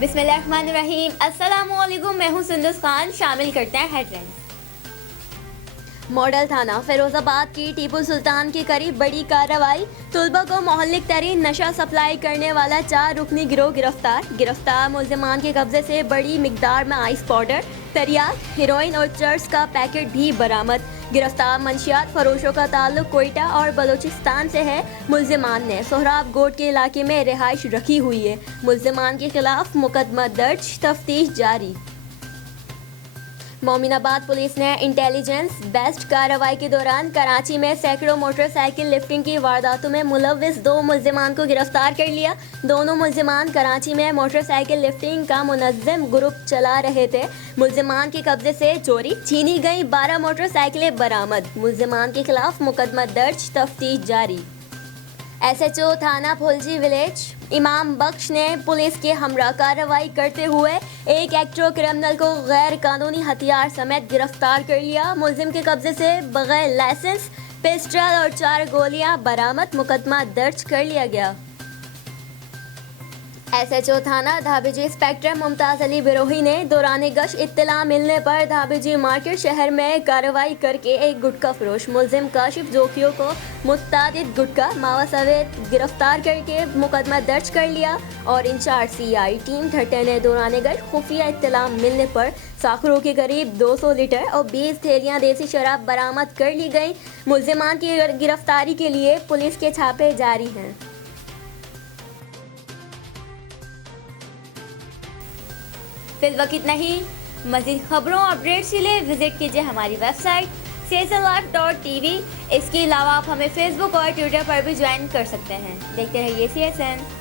बिस्मिल्लाहिर्रहमानिर्रहीम। अस्सलामुअलैकुम, मैं हूं सुंदस खान। शामिल करते हैं हेडलाइंस। मॉडल थाना फिरोजाबाद की टीपू सुल्तान के करीब बड़ी कार्रवाई। तुलबा को मोहल्लिक तरीन नशा सप्लाई करने वाला 4 रुकनी गिरोह गिरफ्तार मुल्जिमान के कब्जे से बड़ी मिकदार में आइस पाउडर, तरियाक, हेरोइन और चर्स का पैकेट भी बरामद। गिरफ्तार मंशियात फरोशों का ताल्लुक कोयटा और बलूचिस्तान से है। मुल्जिमान ने सोहराब गोट के इलाके में रिहाइश रखी हुई है। मुल्जिमान के खिलाफ मुकदमा दर्ज, तफ्तीश जारी। मोमिनाबाद पुलिस ने इंटेलिजेंस बेस्ड कार्रवाई के दौरान कराची में सैकड़ों मोटरसाइकिल लिफ्टिंग की वारदातों में मुलव्विस 2 मुल्जिमान को गिरफ्तार कर लिया। दोनों मुल्जिमान कराची में मोटरसाइकिल लिफ्टिंग का मुनज़्ज़म ग्रुप चला रहे थे। मुल्जिमान के कब्जे से चोरी छीनी गई 12 मोटरसाइकिलें बरामद। मुल्जिमान के खिलाफ मुकदमा दर्ज, तफ्तीश जारी। SHO थाना फुलजी विलेज इमाम बख्श ने पुलिस के हमरा कार्रवाई करते हुए एक एक्ट्रो क्रिमिनल को गैर कानूनी हथियार समेत गिरफ्तार कर लिया। मुल्जिम के कब्जे से बगैर लाइसेंस पिस्टल और 4 गोलियां बरामद। मुकदमा दर्ज कर लिया गया। SHO थाना धाबीजी इंस्पेक्टर मुमताज़ अली बिरोही ने दौरान गश्त इत्तला मिलने पर धाबीजी मार्केट शहर में कार्रवाई करके एक गुटखा फरोश मुल्जिम काशिफ जोखियों को मुतअद्दिद गुटखा मावा समेत गिरफ्तार करके मुकदमा दर्ज कर लिया। और इंचार्ज CI टीम ठट्टे ने दौरान गश्त खुफिया इत्तला मिलने पर साखरों के करीब 200 लीटर और 20 थैलियां देसी शराब बरामद कर ली गई। मुल्जिमान की गिरफ्तारी के लिए पुलिस के छापे जारी हैं। फिलहाल इतना ही। मज़ीद खबरों अपडेट्स के लिए विजिट कीजिए हमारी वेबसाइट cslife.tv। इसके अलावा आप हमें फेसबुक और ट्विटर पर भी ज्वाइन कर सकते हैं। देखते रहिए CSN।